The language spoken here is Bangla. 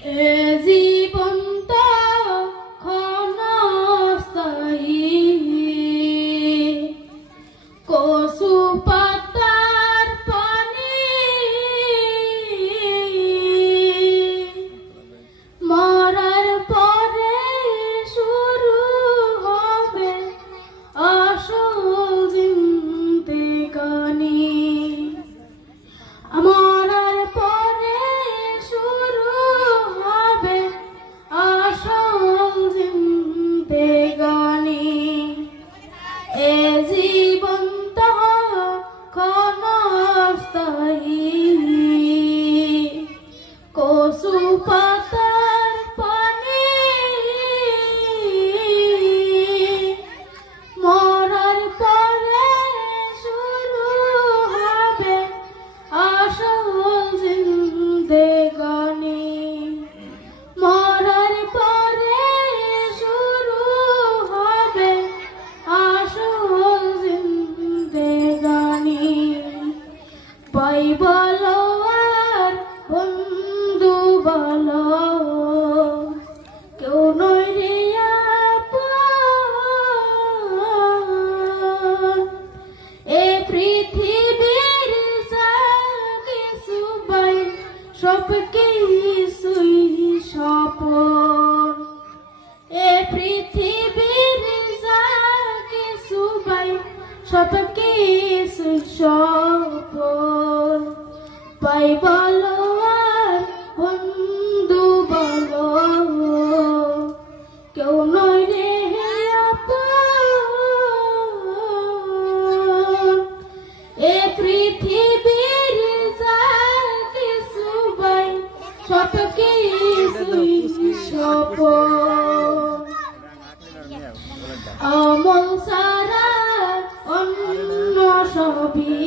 এ জীবন তো ক্ষণস্থায়ী, কচু পাতার পানি মরার পরে শুরু হবে আসল জিন্দেগানি। মরার পরে শুরু হবে আসল জিন্দেগানি। এ জীবন তো ক্ষণস্থায়ী, কচু পাতার পানি মরার পরে শুরু হবে আসল জিন্দেগানি। মরার পরে শুরু হবে আসল জিন্দেগানি। ভাই বলো আর বন্ধু বলো, কেউ নয় রে আপন। এ পৃথিবীর যা কিছু পাই সব কিছুই স্বপন। এ পৃথিবীর যা কিছু পাই সব কিছুই স্বপন। পাই বলো আর বন্ধু বলো, কেউ নয় রে আপন। এ পৃথিবীর যা কিছু পাই সব কিছুই স্বপন। আমল ছাড়া অন্য সবই